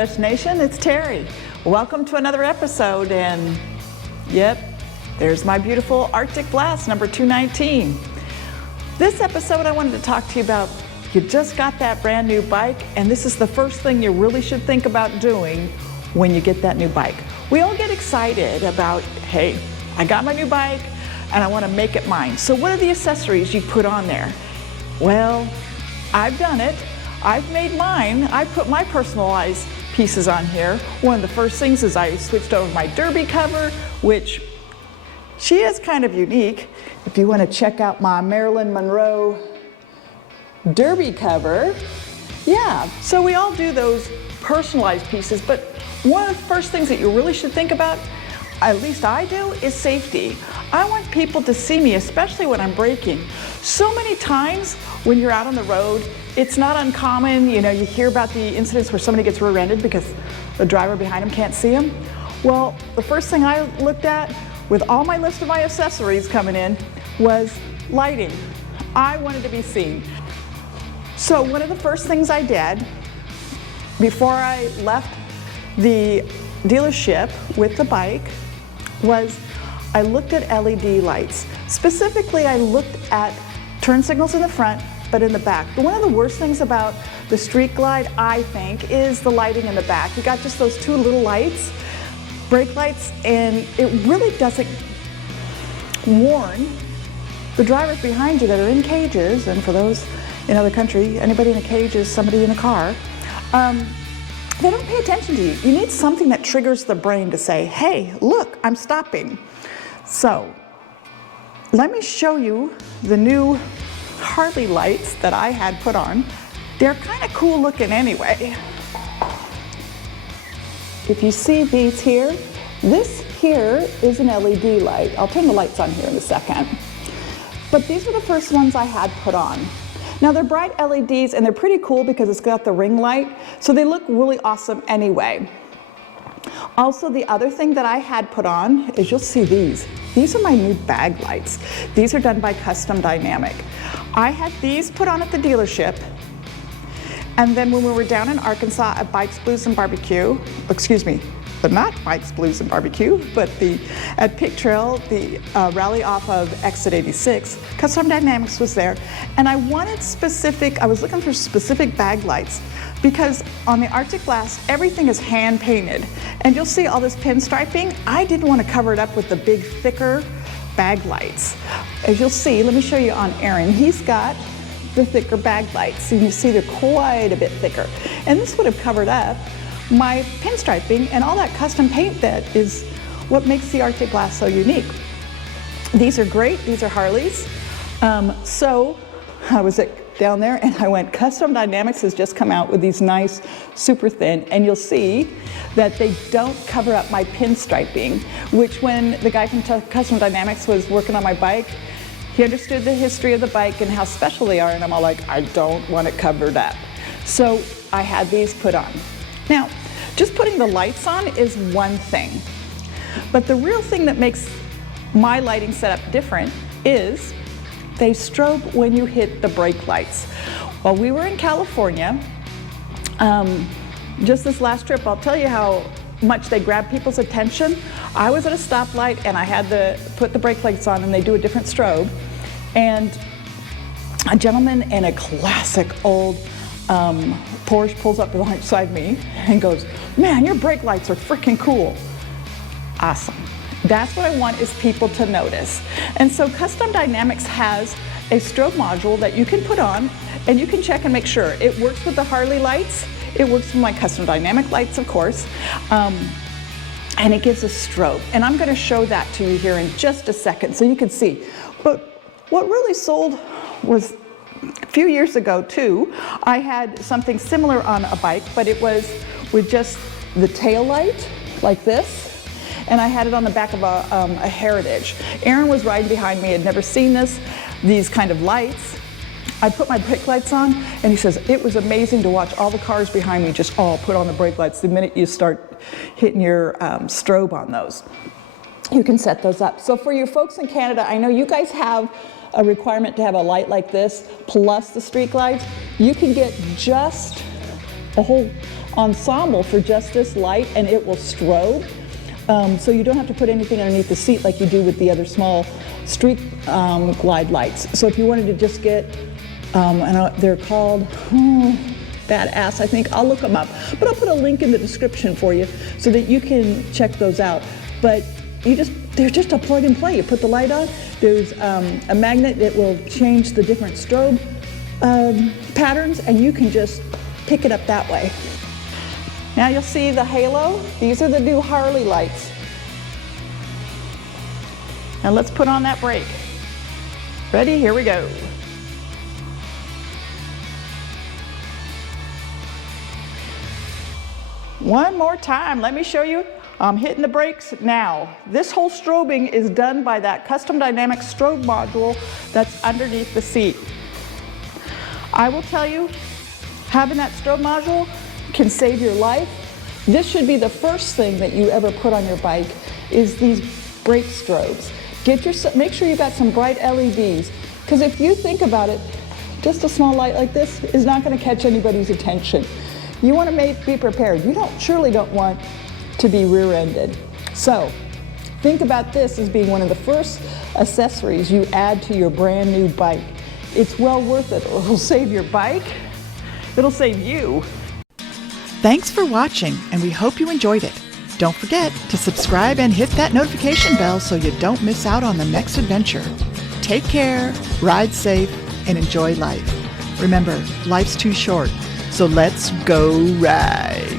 Destination, it's Terry. Welcome to another episode, and yep, there's my beautiful Arctic Blast number 219. This episode I wanted to talk to you about, you just got that brand new bike, and this is the first thing you really should think about doing when you get that new bike. We all get excited about, hey, I got my new bike and I want to make it mine. So what are the accessories you put on there? Well, I've done it. I've made mine. I put my personalized pieces on here. One of the first things is I switched over my derby cover, which she is kind of unique. If you want to check out my Marilyn Monroe derby cover, yeah, so we all do those personalized pieces, but one of the first things that you really should think about, at least I do, is safety. I want people to see me, especially when I'm braking. So many times when you're out on the road, it's not uncommon, you hear about the incidents where somebody gets rear-ended because the driver behind them can't see them. Well, the first thing I looked at with all my list of my accessories coming in was lighting. I wanted to be seen. So one of the first things I did before I left the dealership with the bike was I looked at LED lights. Specifically, I looked at turn signals in the front, but in the back. One of the worst things about the Street Glide, I think, is the lighting in the back. You got just those two little lights, brake lights, and it really doesn't warn the drivers behind you that are in cages, and for those in other country, anybody in a cage is somebody in a car. They don't pay attention to you. You need something that triggers the brain to say, hey, look, I'm stopping. So let me show you the new Harley lights that I had put on. They're kind of cool looking anyway. If you see these here, this here is an LED light. I'll turn the lights on here in a second. But these were the first ones I had put on. Now they're bright LEDs and they're pretty cool because it's got the ring light, so they look really awesome anyway. Also, the other thing that I had put on is, you'll see these. These are my new bag lights. These are done by Custom Dynamic. I had these put on at the dealership, and then when we were down in Arkansas at BAGZ, Blues and Barbecue, excuse me, but not BAGZ, Blues and Barbecue, but at Pig Trail, the rally off of Exit 86, Custom Dynamics was there, and I was looking for specific bag lights, because on the Arctic Blast, everything is hand painted, and you'll see all this pinstriping. I didn't want to cover it up with the big, thicker bag lights. As you'll see, let me show you on Aaron, he's got the thicker bag lights, and you see they're quite a bit thicker, and this would have covered up my pinstriping and all that custom paint that is what makes the Arctic Blast so unique. These are great, these are Harleys. So I was down there and I went, Custom Dynamics has just come out with these nice, super thin, and you'll see that they don't cover up my pinstriping, which when the guy from Custom Dynamics was working on my bike, he understood the history of the bike and how special they are, and I'm all like, I don't want it covered up. So I had these put on. Now, just putting the lights on is one thing, but the real thing that makes my lighting setup different is they strobe when you hit the brake lights. While we were in California, just this last trip, I'll tell you how much they grab people's attention. I was at a stoplight and I had to put the brake lights on, and they do a different strobe, and a gentleman in a classic old Porsche pulls up beside me and goes, man, your brake lights are freaking cool. Awesome. That's what I want, is people to notice. And so Custom Dynamics has a strobe module that you can put on, and you can check and make sure it works with the Harley lights. It works with my Custom Dynamic lights, of course, and it gives a strobe. And I'm going to show that to you here in just a second so you can see. But what really sold was, a few years ago too, I had something similar on a bike, but it was with just the tail light like this, and I had it on the back of a Heritage. Aaron was riding behind me, had never seen these kind of lights. I put my brake lights on, and he says, it was amazing to watch all the cars behind me just all put on the brake lights the minute you start hitting your strobe on those. You can set those up. So for you folks in Canada, I know you guys have a requirement to have a light like this plus the Street Glides. You can get just a whole ensemble for just this light, and it will strobe. So you don't have to put anything underneath the seat like you do with the other small street glide lights. So if you wanted to just get, and they're called Badass, I think. I'll look them up, but I'll put a link in the description for you so that you can check those out. But they're just a plug and play. You put the light on, there's a magnet that will change the different strobe patterns, and you can just pick it up that way. Now you'll see the halo. These are the new Harley lights. Now let's put on that brake. Ready? Here we go. One more time, let me show you. I'm hitting the brakes now. This whole strobing is done by that custom dynamic strobe module that's underneath the seat. I will tell you, having that strobe module can save your life. This should be the first thing that you ever put on your bike, is these brake strobes. Make sure you got some bright LEDs, because if you think about it, just a small light like this is not going to catch anybody's attention. You want to be prepared. You surely don't want to be rear-ended. So think about this as being one of the first accessories you add to your brand new bike. It's well worth it. It'll save your bike. It'll save you. Thanks for watching, and we hope you enjoyed it. Don't forget to subscribe and hit that notification bell so you don't miss out on the next adventure. Take care, ride safe, and enjoy life. Remember, life's too short, so let's go ride.